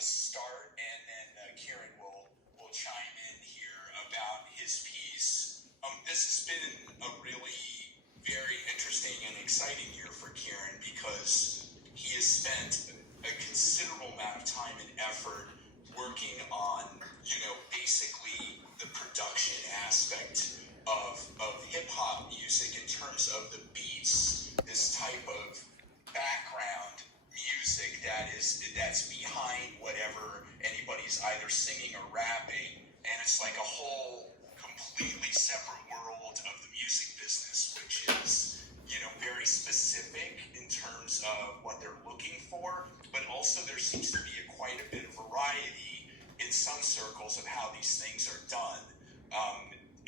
just start, and then Kiran will chime in here about his piece. This has been a really very interesting and exciting year for Kiran because he has spent a considerable amount of time and effort working on, basically the production aspect of hip-hop music in terms of the beats, this type of background music that's behind whatever anybody's either singing or rapping, and it's like a whole completely separate world of the music business, which is very specific in terms of what they're looking for, but also there seems to be quite a bit of variety in some circles of how these things are done.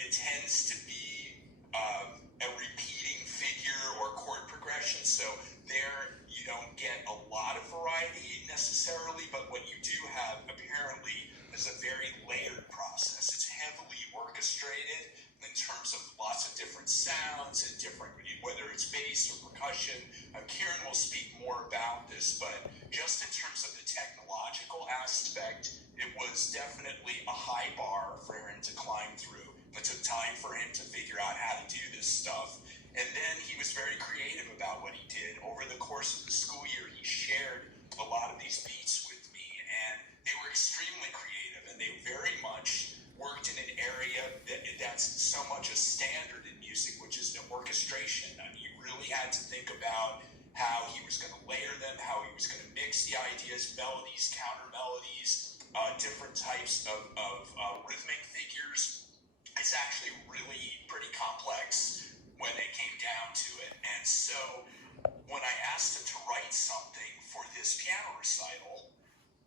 It tends to be a repeating figure or chord progression, so there you don't get a lot of variety necessarily, but what you do have apparently is a very layered process. It's heavily orchestrated in terms of lots of different sounds and different, whether it's bass or percussion. Kiran will speak more about this, but just in terms of the technological aspect, it was definitely a high bar for him to climb through. It took time for him to figure out how to do this stuff. And then he was very creative about what he did. Over the course of the school year, he shared a lot of these beats with me, and they were extremely creative, and they very much worked in an area that's so much a standard in music, which is orchestration. I mean, you really had to think about how he was going to layer them, how he was going to mix the ideas, melodies, counter melodies, different types of rhythmic figures. It's actually really pretty complex when it came down to it. And so when I asked him to write something for this piano recital,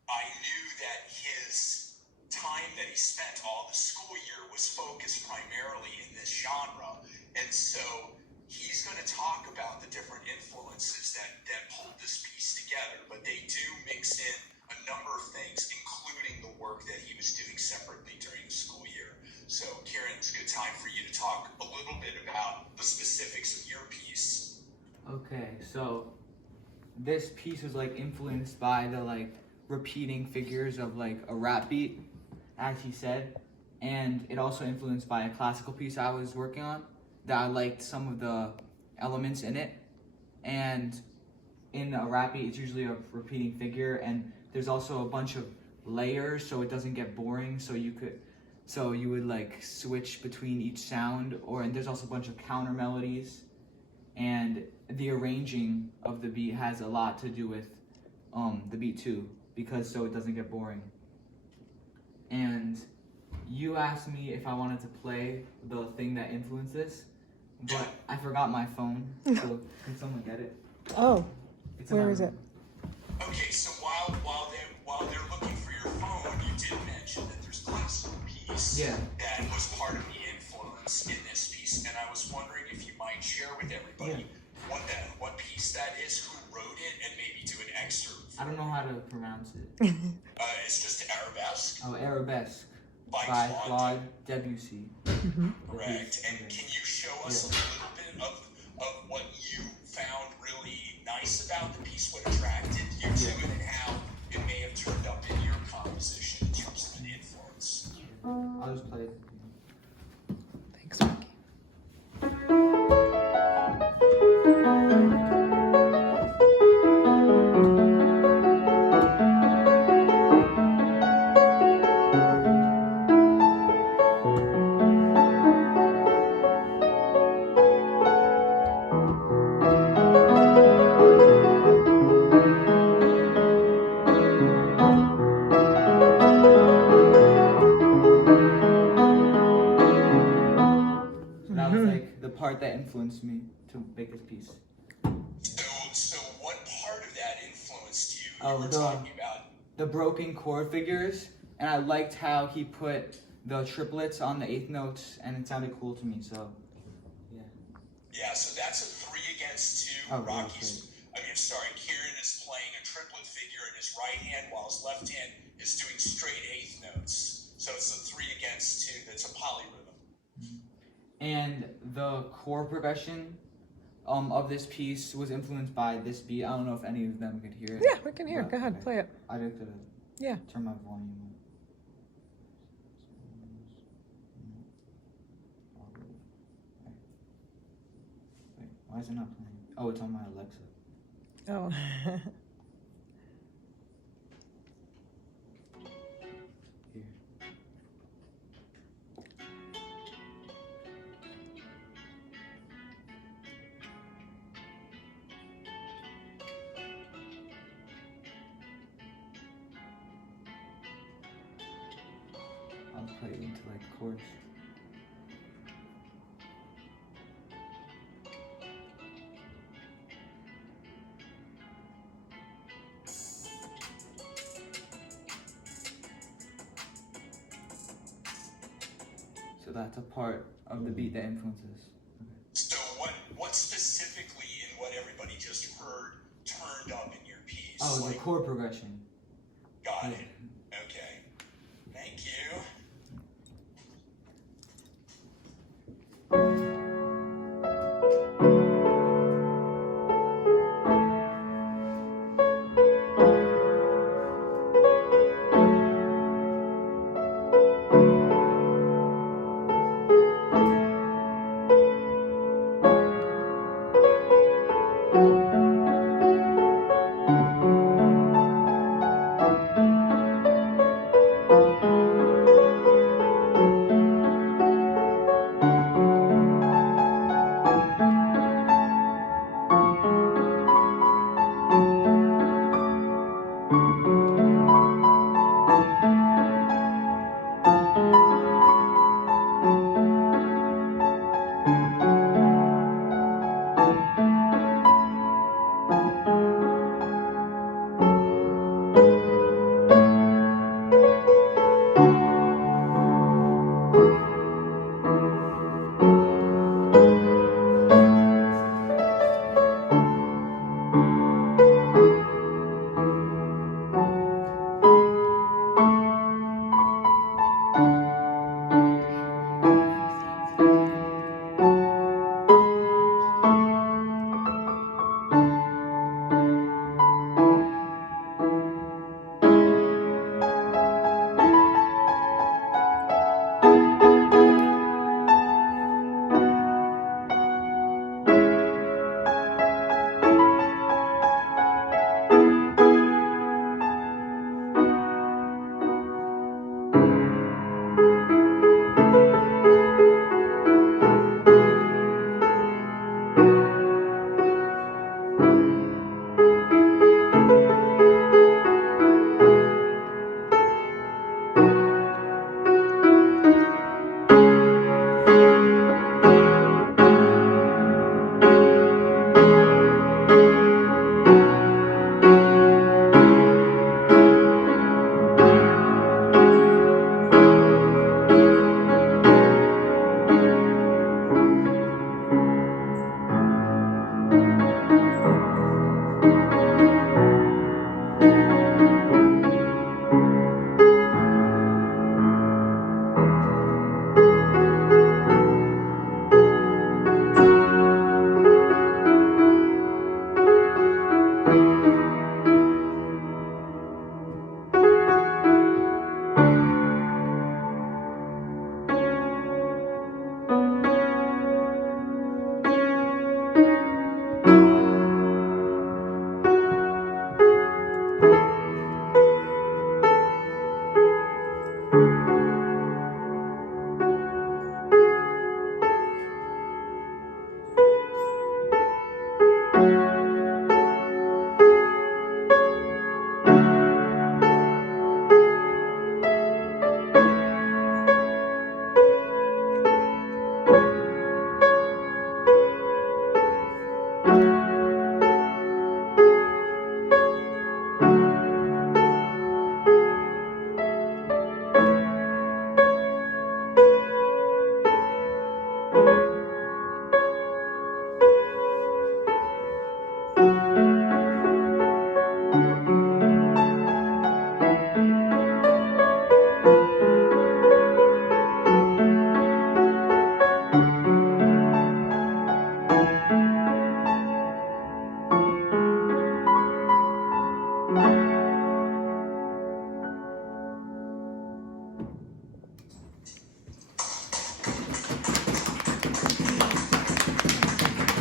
I knew that his time that he spent all the school year was focused primarily in this genre. And so he's going to talk about the different influences that pulled this piece together, but they do mix in a number of things, including the work that he was doing separately during the school year. So Kiran, it's a good time for you to talk a little bit about the specifics of your piece. Okay, so this piece was influenced by the repeating figures of a rap beat, as he said, and it also influenced by a classical piece I was working on that I liked some of the elements in it. And in a rap beat, it's usually a repeating figure, and there's also a bunch of layers so it doesn't get boring, so you would switch between each sound, and there's also a bunch of counter melodies, and the arranging of the beat has a lot to do with the beat too, because so it doesn't get boring. And you asked me if I wanted to play the thing that influenced this, but I forgot my phone, so can someone get it? Oh, where is it? Okay, so while they're looking for your phone, you did mention that there's a classical piece that was part of the influence in this piece, and I was wondering if you might share with everybody what piece that is, who wrote it, and maybe do an excerpt. I don't know how to pronounce it. It's just Arabesque. Oh, Arabesque by Claude Debussy. Correct. And can you show us a little bit of what you found really nice about the piece, what attracted you to it, and how it may have turned up in your composition in terms of an influence? I'll just play it. Thanks, Mikey. Part that influenced me to make this piece. So what part of that influenced you? Oh, you were talking about the broken chord figures, and I liked how he put the triplets on the eighth notes, and it sounded cool to me. So, yeah. So that's a 3 against 2. Oh, Rocky's. Kiran is playing a triplet figure in his right hand, while his left hand is doing straight eighth notes. So it's a 3 against 2. That's a polyrhythm. And the chord progression of this piece was influenced by this beat. I don't know if any of them could hear it. Yeah, we can hear it. Go ahead, play it. I looked at it. Yeah. Turn my volume up. Wait, why is it not playing? Oh, it's on my Alexa. Oh. Here. I'll play it into like the chorus. So that's a part of the beat that influences. So what specifically in what everybody just heard turned up in your piece? Oh, the chord progression. Got it. Okay. Thank you.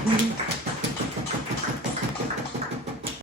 Mhm.